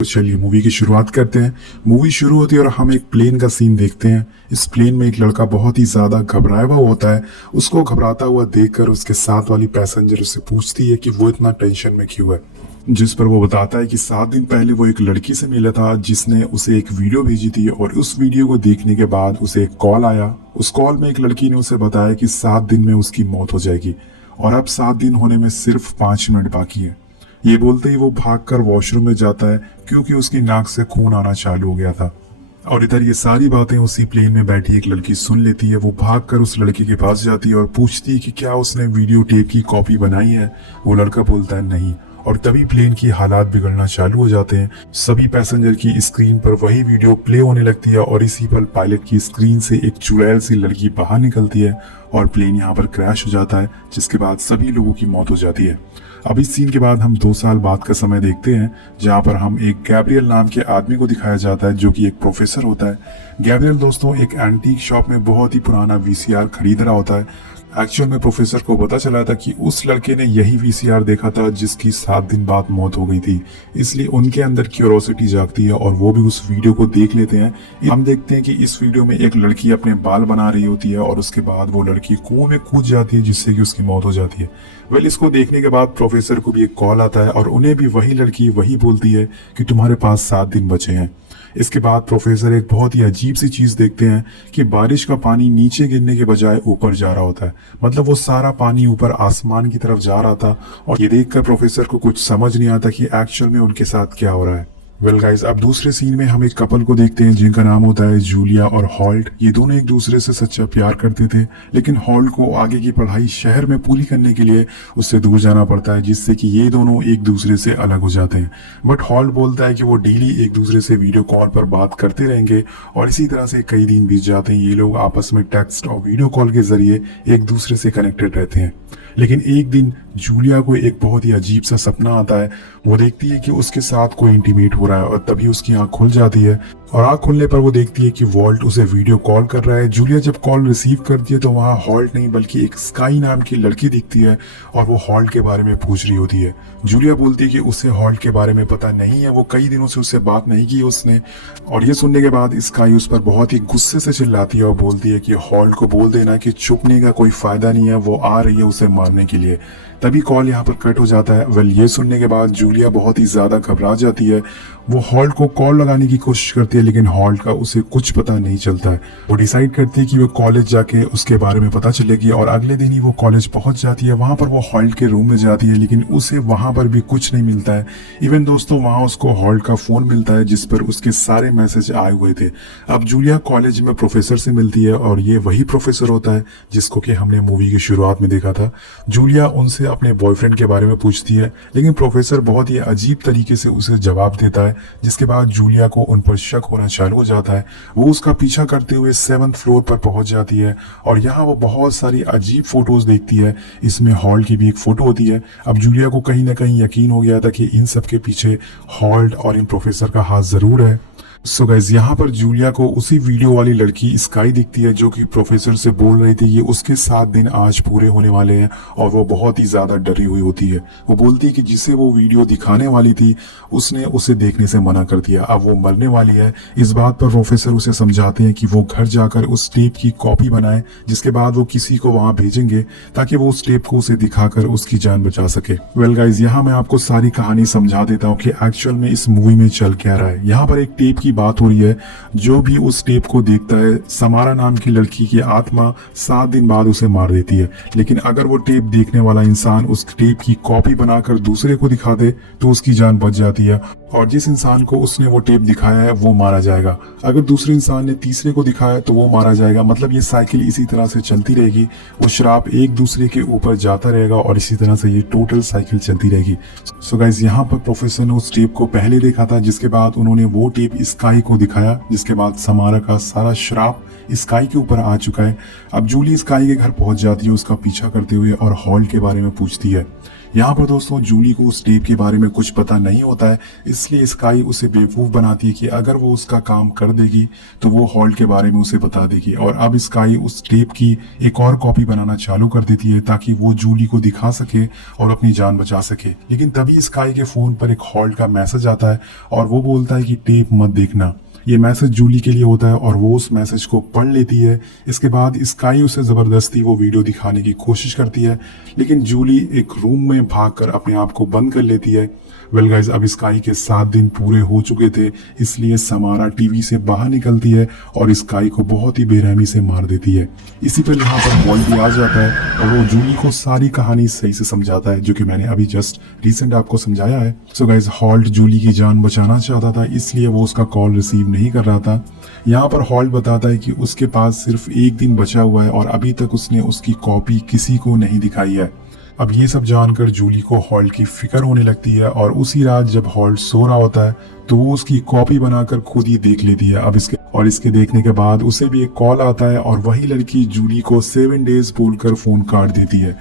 तो चलिए मूवी की शुरुआत करते हैं। मूवी शुरू होती है और हम एक प्लेन का सीन देखते हैं। इस प्लेन में एक लड़का बहुत ही ज्यादा घबराया हुआ होता है। उसको घबराता हुआ देखकर उसके साथ वाली पैसेंजर उससे पूछती है कि वो इतना टेंशन में क्यों है, जिस पर वो बताता है कि 7 दिन पहले वो एक लड़की से मिला था जिसने उसे एक वीडियो भेजी थी और उस वीडियो को देखने के बाद उसे एक कॉल आया। उस कॉल में एक लड़की ने उसे बताया कि 7 दिन में उसकी मौत हो जाएगी और अब 7 दिन होने में सिर्फ 5 मिनट बाकी है। ये बोलते ही वो भागकर वॉशरूम में जाता है क्योंकि उसकी नाक से खून आना चालू हो गया था। और इधर ये सारी बातें उसी प्लेन में बैठी एक लड़की सुन लेती है। वो भागकर उस लड़के के पास जाती है और पूछती है कि क्या उसने वीडियो टेप की कॉपी बनाई है। वो लड़का बोलता है नहीं, और तभी प्लेन की हालात बिगड़ना चालू हो जाते हैं। सभी पैसेंजर की स्क्रीन पर वही वीडियो प्ले होने लगती है और इसी पर पायलट की स्क्रीन से एक चुड़ैल सी लड़की बाहर निकलती है और प्लेन यहाँ पर क्रैश हो जाता है, जिसके बाद सभी लोगों की मौत हो जाती है। अब इस सीन के बाद हम 2 साल बाद का समय देखते हैं, जहाँ पर हम एक गैब्रियल नाम के आदमी को दिखाया जाता है जो कि एक प्रोफेसर होता है। गैब्रियल दोस्तों एक एंटीक शॉप में बहुत ही पुराना वीसीआर खरीद रहा होता है। एक्चुअल में प्रोफेसर को पता चला था कि उस लड़के ने यही वीसीआर देखा था जिसकी 7 दिन बाद मौत हो गई थी, इसलिए उनके अंदर क्यूरोसिटी जागती है और वो भी उस वीडियो को देख लेते हैं। हम देखते हैं कि इस वीडियो में एक लड़की अपने बाल बना रही होती है और उसके बाद वो लड़की कुएं में कूद जाती है जिससे कि उसकी मौत हो जाती है। इसको देखने के बाद प्रोफेसर को भी एक कॉल आता है और उन्हें भी वही लड़की वही बोलती है कि तुम्हारे पास 7 दिन बचे हैं। इसके बाद प्रोफेसर एक बहुत ही अजीब सी चीज देखते हैं कि बारिश का पानी नीचे गिरने के बजाय ऊपर जा रहा होता है। मतलब वो सारा पानी ऊपर आसमान की तरफ जा रहा था और ये देखकर प्रोफेसर को कुछ समझ नहीं आता कि एक्चुअल में उनके साथ क्या हो रहा है। गाइस, अब दूसरे सीन में हम एक कपल को देखते हैं जिनका नाम होता है जूलिया और हॉल्ट। ये दोनों एक दूसरे से सच्चा प्यार करते थे, लेकिन हॉल्ट को आगे की पढ़ाई शहर में पूरी करने के लिए उससे दूर जाना पड़ता है, जिससे कि ये दोनों एक दूसरे से अलग हो जाते हैं। बट हॉल्ट बोलता है कि वो डेली एक दूसरे से वीडियो कॉल पर बात करते रहेंगे और इसी तरह से कई दिन बीत जाते हैं। ये लोग आपस में टेक्स्ट और वीडियो कॉल के जरिए एक दूसरे से कनेक्टेड रहते हैं। लेकिन एक दिन जूलिया को एक बहुत ही अजीब सा सपना आता है। वो देखती है कि उसके साथ कोई इंटीमेट हो रहा है और तभी उसकी आंख खुल जाती है और आंख खुलने पर वो देखती है कि वॉल्ट उसे वीडियो कॉल कर रहा है। जूलिया जब कॉल रिसीव करती है तो वहाँ हॉल्ट नहीं बल्कि एक स्काई नाम की लड़की दिखती है और वो हॉल्ट के बारे में पूछ रही होती है। जूलिया बोलती है कि उसे हॉल्ट के बारे में पता नहीं है, वो कई दिनों से उससे बात नहीं की उसने। और ये सुनने के बाद स्काई उस पर बहुत ही गुस्से से चिल्लाती है और बोलती है कि हॉल्ट को बोल देना कि चुपने का कोई फायदा नहीं है, वो आ रही है उसे मारने के लिए। तभी कॉल यहाँ पर कट हो जाता है। ये सुनने के बाद जूलिया बहुत ही ज्यादा घबरा जाती है। वो हॉल्ट को कॉल लगाने की कोशिश करती है, लेकिन हॉल्ट का उसे कुछ पता नहीं चलता है। वो डिसाइड करती है कि वो कॉलेज जाके उसके बारे में पता चलेगी और अगले दिन ही वो कॉलेज पहुंच जाती है। वहां पर वो हॉल्ट के रूम में जाती है, लेकिन उसे वहां पर भी कुछ नहीं मिलता है। इवन दोस्तों वहां उसको हॉल्ट का फोन मिलता है जिस पर उसके सारे मैसेज आए हुए थे। अब जूलिया कॉलेज में प्रोफेसर से मिलती है और ये वही प्रोफेसर होता है जिसको कि हमने मूवी की शुरुआत में देखा था। जूलिया उनसे अपने बॉयफ्रेंड के बारे में पूछती है, लेकिन प्रोफेसर बहुत ही अजीब तरीके से उसे जवाब देता है, जिसके बाद जूलिया को उन पर शक होना चालू हो जाता है। वो उसका पीछा करते हुए 7th फ्लोर पर पहुंच जाती है और यहाँ वो बहुत सारी अजीब फोटोज देखती है। इसमें हॉल्ट की भी एक फोटो होती है। अब जूलिया को कहीं ना कहीं यकीन हो गया था कि इन सब के पीछे हॉल्ट और इन प्रोफेसर का हाथ जरूर है। सो गाइस, यहाँ पर जूलिया को उसी वीडियो वाली लड़की स्काई दिखती है जो कि प्रोफेसर से बोल रही थी ये उसके 7 दिन आज पूरे होने वाले हैं और वो बहुत ही ज्यादा डरी हुई होती है। वो बोलती है कि जिसे वो वीडियो दिखाने वाली थी उसने उसे देखने से मना कर दिया, अब वो मरने वाली है। इस बात पर प्रोफेसर उसे समझाते हैं कि वो घर जाकर उस टेप की कॉपी बनाए, जिसके बाद वो किसी को वहां भेजेंगे ताकि वो उस टेप को उसे दिखाकर उसकी जान बचा सके। गाइस, यहाँ मैं आपको सारी कहानी समझा देता हूँ कि एक्चुअल में इस मूवी में चल क्या रहा है। यहाँ पर एक टेप की बात हो रही है। जो भी उस टेप को देखता है, समारा नाम की लड़की की आत्मा 7 दिन बाद उसे मार देती है। लेकिन अगर वो टेप देखने वाला इंसान उस टेप की कॉपी बनाकर दूसरे को दिखा दे तो उसकी जान बच जाती है और जिस इंसान को उसने वो टेप दिखाया है वो मारा जाएगा। अगर दूसरे इंसान ने तीसरे को दिखाया तो वो मारा जाएगा। मतलब ये साइकिल इसी तरह से चलती रहेगी। वो श्राप एक दूसरे के ऊपर जाता रहेगा और इसी तरह से ये टोटल साइकिल चलती रहेगी। सो गाइस, यहाँ पर प्रोफेसर ने उस टेप को पहले देखा था, जिसके बाद उन्होंने वो टेप स्काई को दिखाया, जिसके बाद समारा का सारा श्राप स्काई के ऊपर आ चुका है। अब जूली स्काई के घर पहुंच जाती है उसका पीछा करते हुए और हॉल्ट के बारे में पूछती है। यहाँ पर दोस्तों जूली को उस टेप के बारे में कुछ पता नहीं होता है, इसलिए स्काई उसे बेवकूफ बनाती है कि अगर वो उसका काम कर देगी तो वो हॉल्ट के बारे में उसे बता देगी। और अब स्काई उस टेप की एक और कॉपी बनाना चालू कर देती है ताकि वो जूली को दिखा सके और अपनी जान बचा सके। लेकिन तभी स्काई के फोन पर एक हॉल्ट का मैसेज आता है और वो बोलता है कि टेप मत देखना। ये मैसेज जूली के लिए होता है और वो उस मैसेज को पढ़ लेती है। इसके बाद स्काई उसे जबरदस्ती वो वीडियो दिखाने की कोशिश करती है, लेकिन जूली एक रूम में भागकर अपने आप को बंद कर लेती है। वेल गाइस, अब स्काई के 7 दिन पूरे हो चुके थे, इसलिए समारा टीवी से बाहर निकलती है और स्काई को बहुत ही बेरहमी से मार देती है। इसी पर यहाँ पर बॉय भी आ जाता है और वो जूली को सारी कहानी सही से समझाता है, जो कि मैंने अभी जस्ट रिसेंट आपको समझाया है। सो गाइस, हॉल्ट जूली की जान बचाना चाहता था, इसलिए वो उसका कॉल रिसीव नहीं कर रहा था। यहाँ पर हॉल्ट बताता है कि उसके पास सिर्फ 1 दिन बचा हुआ है और अभी तक उसने उसकी कॉपी किसी को नहीं दिखाई है। अब ये सब जानकर जूली को हॉल्ट की फिक्र होने लगती है और उसी रात जब हॉल्ट सो रहा होता है तो वो उसकी कॉपी बनाकर खुद ही देख लेती है। अब इसके देखने के बाद उसे भी एक कॉल आता है और वही लड़की जूली को 7 डेज बोलकर फोन काट देती है।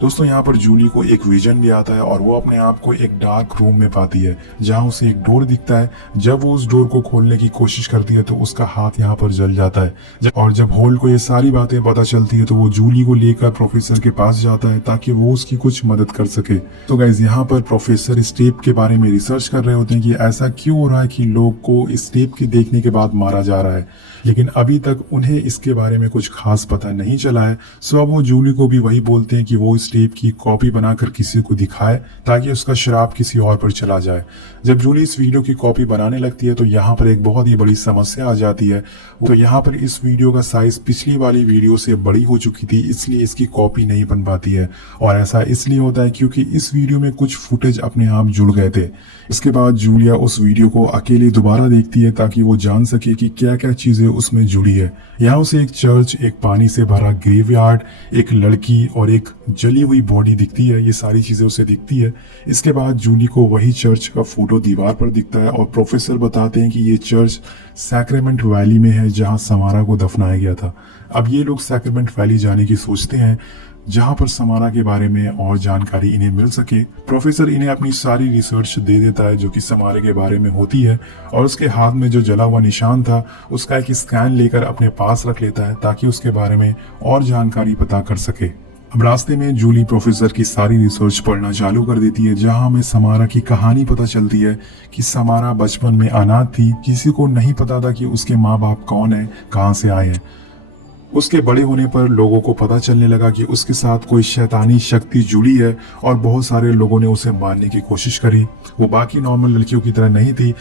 दोस्तों, यहाँ पर जूली को एक विजन भी आता है और वो अपने आप को एक डार्क रूम में पाती है जहाँ उसे एक डोर दिखता है। जब वो उस डोर को खोलने की कोशिश करती है तो उसका हाथ यहाँ पर जल जाता है। और जब होल्ट को ये सारी बातें पता चलती है तो वो जूली को लेकर प्रोफेसर के पास जाता है ताकि वो उसकी कुछ मदद कर सके। तो गाइज, यहाँ पर प्रोफेसर इस टेप के बारे में रिसर्च कर रहे होते हैं कि ऐसा क्यों हो रहा है कि लोग को इस टेप के देखने के बाद मारा जा रहा है, लेकिन अभी तक उन्हें इसके बारे में कुछ खास पता नहीं चला है। सो अब वो जूली को भी वही बोलते हैं कि वो इस टेप की कॉपी बनाकर किसी को दिखाए ताकि उसका श्राप किसी और पर चला जाए। जब जूली इस वीडियो की कॉपी बनाने लगती है तो यहाँ पर एक बहुत ही बड़ी समस्या आ जाती है। तो यहाँ पर इस वीडियो का साइज पिछली वाली वीडियो से बड़ी हो चुकी थी, इसलिए इसकी कॉपी नहीं बन पाती है। और ऐसा इसलिए होता है क्योंकि इस वीडियो में कुछ फुटेज अपने आप जुड़ गए थे। इसके बाद जूलिया उस वीडियो को अकेले दोबारा देखती है ताकि वो जान सके कि क्या क्या चीजें उसमें जुड़ी है। यहाँ उसे एक चर्च, एक पानी से भरा ग्रेवयार्ड, एक लड़की और एक जली हुई बॉडी दिखती है। ये सारी चीजें उसे दिखती है। इसके बाद जूली को वही चर्च का फोटो दीवार पर दिखता है और प्रोफेसर बताते हैं कि ये चर्च सैक्रेमेंट वैली में है जहाँ समारा को दफनाया गया था। अब ये लोग सैक्रेमेंट वैली जाने की सोचते हैं जहां पर समारा के बारे में और जानकारी इन्हें मिल सके। प्रोफेसर इन्हें अपनी सारी रिसर्च दे देता है जो कि समारे के बारे में होती है और उसके हाथ में जो जला हुआ निशान था उसका एक स्कैन लेकर अपने पास रख लेता है ताकि उसके बारे में और जानकारी पता कर सके। अब रास्ते में जूली प्रोफेसर की सारी रिसर्च पढ़ना चालू कर देती है जहां हमें समारा की कहानी पता चलती है कि समारा बचपन में अनाथ थी, किसी को नहीं पता था कि उसके माँ बाप कौन है, कहाँ से आए हैं। उसके बड़े होने पर लोगों को पता चलने लगा कि उसके साथ कोई शैतानी शक्ति जुड़ी है और बहुत सारे लोगों ने उसे मारने की कोशिश करी। वो बाकी नॉर्मल लड़कियों की तरह नहीं थी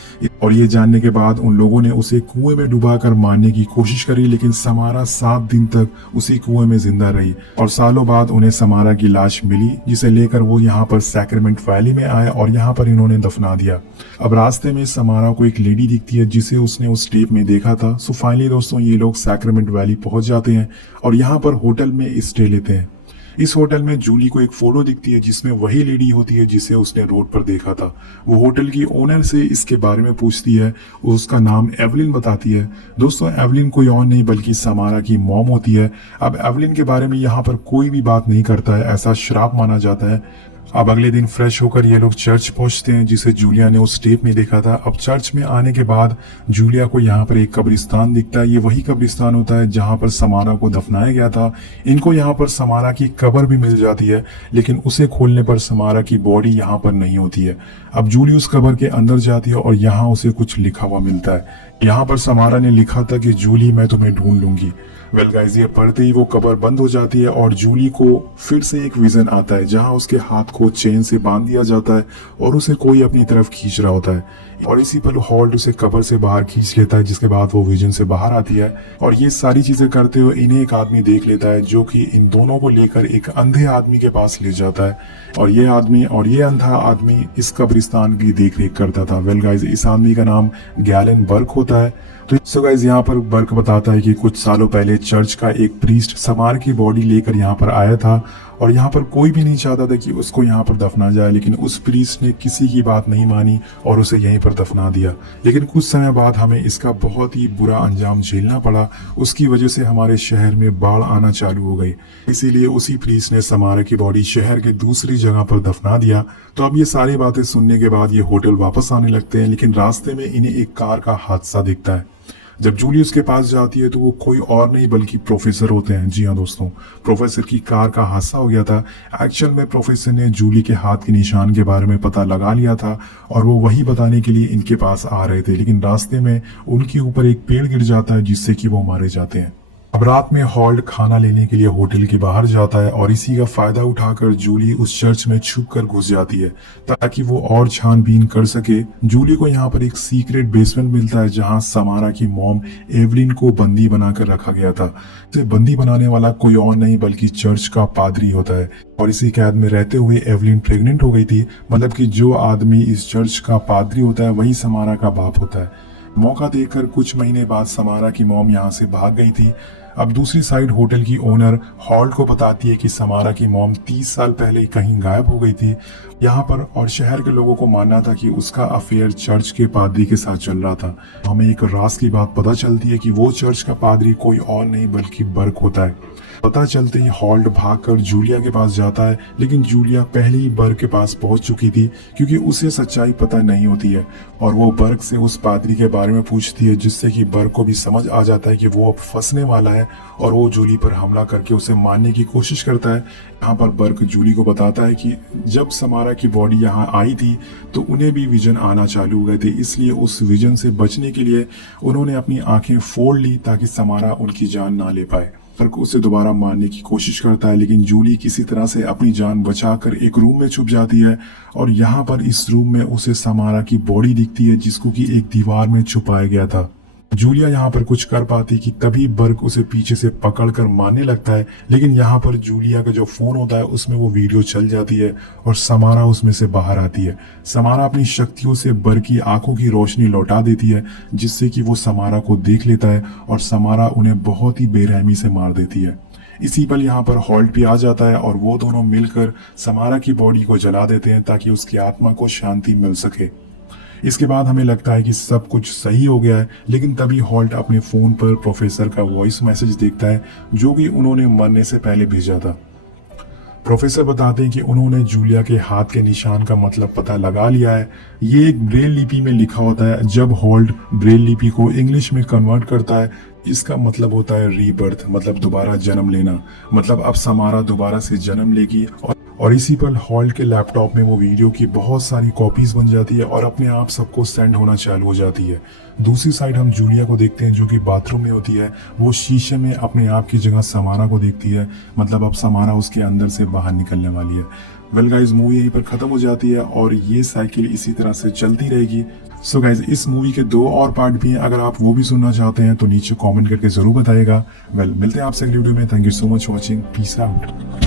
और ये जानने के बाद उन लोगों ने उसे कुएं में डुबाकर मारने की कोशिश करी, लेकिन समारा 7 दिन तक उसी कुएं में जिंदा रही और सालों बाद उन्हें समारा की लाश मिली जिसे लेकर वो यहाँ पर सैक्रेमेंट वैली में आए और यहाँ पर इन्होंने दफना दिया। अब रास्ते में समारा को एक लेडी दिखती है जिसे उसने उस टेप में देखा था। सो फाइनली दोस्तों ये लोग सैक्रेमेंट वैली पहुंच जाते हैं और यहाँ पर होटल में स्टे लेते हैं। इस होटल में जूली को एक फोटो दिखती है जिसमें वही लेडी होती है जिसे उसने रोड पर देखा था। वो होटल की ओनर से इसके बारे में पूछती है। उसका नाम एवलिन बताती है। दोस्तों, एवलिन कोई और नहीं बल्कि समारा की मॉम होती है। अब एवलिन के बारे में यहाँ पर कोई भी बात नहीं करता है, ऐसा श्राप माना जाता है। अब अगले दिन फ्रेश होकर ये लोग चर्च पहुंचते हैं जिसे जूलिया ने उस टेप में देखा था। अब चर्च में आने के बाद जूलिया को यहाँ पर एक कब्रिस्तान दिखता है। ये वही कब्रिस्तान होता है जहाँ पर समारा को दफनाया गया था। इनको यहाँ पर समारा की कब्र भी मिल जाती है, लेकिन उसे खोलने पर समारा की बॉडी यहाँ पर नहीं होती है। अब जूली उस कब्र के अंदर जाती है और यहाँ उसे कुछ लिखा हुआ मिलता है। यहाँ पर समारा ने लिखा था कि जूली, मैं तुम्हें ढूंढ लूंगी। वेल गाइस, ये पढ़ते ही वो कब्र बंद हो जाती है और जूली को फिर से एक विजन आता है जहां उसके हाथ को चेन से बांध दिया जाता है और उसे कोई अपनी तरफ खींच रहा होता है और इसी पर हॉल्ट उसे कब्र से बाहर खींच लेता है, जिसके बाद वो विजन से बाहर आती है। और ये सारी चीजें करते हुए इन्हें एक आदमी देख लेता है जो कि इन दोनों को लेकर एक अंधे आदमी के पास ले जाता है और ये आदमी और ये अंधा आदमी इस कब्रिस्तान की देख रेख करता था। वेल गाइस, इस आदमी का नाम गैलन बर्क होता है। तो गाइस, यहाँ पर बर्क बताता है कि कुछ सालों पहले चर्च का एक प्रीस्ट समार की बॉडी लेकर यहाँ पर आया था और यहाँ पर कोई भी नहीं चाहता था कि उसको यहाँ पर दफना जाए, लेकिन उस प्रीस्ट ने किसी की बात नहीं मानी और उसे यहीं पर पर दफना दिया। लेकिन कुछ समय बाद हमें इसका बहुत ही बुरा अंजाम झेलना पड़ा। उसकी वजह से हमारे शहर में बाढ़ आना चालू हो गई। इसीलिए उसी प्रीस्ट ने समारा की बॉडी शहर के दूसरी जगह पर दफना दिया। तो अब ये सारी बातें सुनने के बाद ये होटल वापस आने लगते हैं, लेकिन रास्ते में इन्हें एक कार का हादसा दिखता है। जब जूली उसके पास जाती है तो वो कोई और नहीं बल्कि प्रोफेसर होते हैं। जी हाँ दोस्तों, प्रोफेसर की कार का हादसा हो गया था। एक्चुअल में प्रोफेसर ने जूली के हाथ के निशान के बारे में पता लगा लिया था और वो वही बताने के लिए इनके पास आ रहे थे, लेकिन रास्ते में उनके ऊपर एक पेड़ गिर जाता है जिससे कि वो मारे जाते हैं। अब रात में हॉल्ट खाना लेने के लिए होटल के बाहर जाता है और इसी का फायदा उठाकर जूली उस चर्च में छुप कर घुस जाती है ताकि वो और छानबीन कर सके। जूली को यहाँ पर एक सीक्रेट बेसमेंट मिलता है जहाँ समारा की मॉम एवलिन को बंदी बनाकर रखा गया था। इसे बंदी बनाने वाला कोई और नहीं बल्कि चर्च का पादरी होता है और इसी कैद में रहते हुए एवलिन प्रेग्नेंट हो गई थी। मतलब कि जो आदमी इस चर्च का पादरी होता है वही समारा का बाप होता है। मौका देखकर कुछ महीने बाद समारा की मॉम यहाँ से भाग गई थी। अब दूसरी साइड होटल की ओनर हॉल्ट को बताती है कि समारा की मॉम 30 साल पहले कहीं गायब हो गई थी यहाँ पर, और शहर के लोगों को मानना था कि उसका अफेयर चर्च के पादरी के साथ चल रहा था। हमें एक राज की बात पता चलती है कि वो चर्च का पादरी कोई और नहीं बल्कि बर्क होता है। पता चलते ही हॉल्ट भागकर जूलिया के पास जाता है, लेकिन जूलिया पहले ही बर्क के पास पहुंच चुकी थी क्योंकि उसे सच्चाई पता नहीं होती है और वो बर्क से उस पादरी के बारे में पूछती है, जिससे कि बर्क को भी समझ आ जाता है कि वो अब फंसने वाला है और वो जूली पर हमला करके उसे मारने की कोशिश करता है। यहाँ पर बर्क जूली को बताता है कि जब समारा की बॉडी यहाँ आई थी तो उन्हें भी विजन आना चालू हो गए थे, इसलिए उस विजन से बचने के लिए उन्होंने अपनी आंखें फोड़ ली ताकि समारा उनकी जान ना ले पाए। बर्क उसे दोबारा मारने की कोशिश करता है, लेकिन जूली किसी तरह से अपनी जान बचाकर एक रूम में छुप जाती है और यहाँ पर इस रूम में उसे समारा की बॉडी दिखती है जिसको कि एक दीवार में छुपाया गया था। जूलिया यहाँ पर कुछ कर पाती कि तभी बर्क उसे पीछे से पकड़कर मारने लगता है, लेकिन यहाँ पर जूलिया का जो फोन होता है उसमें वो वीडियो चल जाती है और समारा उसमें से बाहर आती है। समारा अपनी शक्तियों से बर्क की आंखों की रोशनी लौटा देती है जिससे कि वो समारा को देख लेता है और समारा उन्हें बहुत ही बेरहमी से मार देती है। इसी पल यहाँ पर हॉल्ट भी आ जाता है और वो दोनों मिलकर समारा की बॉडी को जला देते हैं ताकि उसकी आत्मा को शांति मिल सके। इसके बाद हमें लगता है कि सब कुछ सही हो गया है, लेकिन तभी हॉल्ट अपने फोन पर प्रोफेसर का वॉइस मैसेज देखता है जो कि उन्होंने मरने से पहले भेजा था। प्रोफेसर बताते हैं कि उन्होंने जूलिया के हाथ के निशान का मतलब पता लगा लिया है। ये एक ब्रेल लिपि में लिखा होता है। जब हॉल्ट ब्रेल लिपि को इंग्लिश में कन्वर्ट करता है इसका मतलब होता है रीबर्थ, मतलब दोबारा जन्म लेना। मतलब अब समारा दोबारा से जन्म लेगी और इसी पर हॉल्ट के लैपटॉप में वो वीडियो की बहुत सारी कॉपीज बन जाती है और अपने आप सबको सेंड होना चालू हो जाती है। दूसरी साइड हम जूलिया को देखते हैं जो कि बाथरूम में होती है। वो शीशे में अपने आप की जगह समारा को देखती है, मतलब अब समारा उसके अंदर से बाहर निकलने वाली है। वेल गाइज, मूवी यहीं पर खत्म हो जाती है और ये साइकिल इसी तरह से चलती रहेगी। सो गाइज, इस मूवी के 2 और पार्ट भी हैं। अगर आप वो भी सुनना चाहते हैं तो नीचे कमेंट करके जरूर बताइएगा। वेल, मिलते हैं आपसे अगली वीडियो में। Thank you so much watching. Peace out.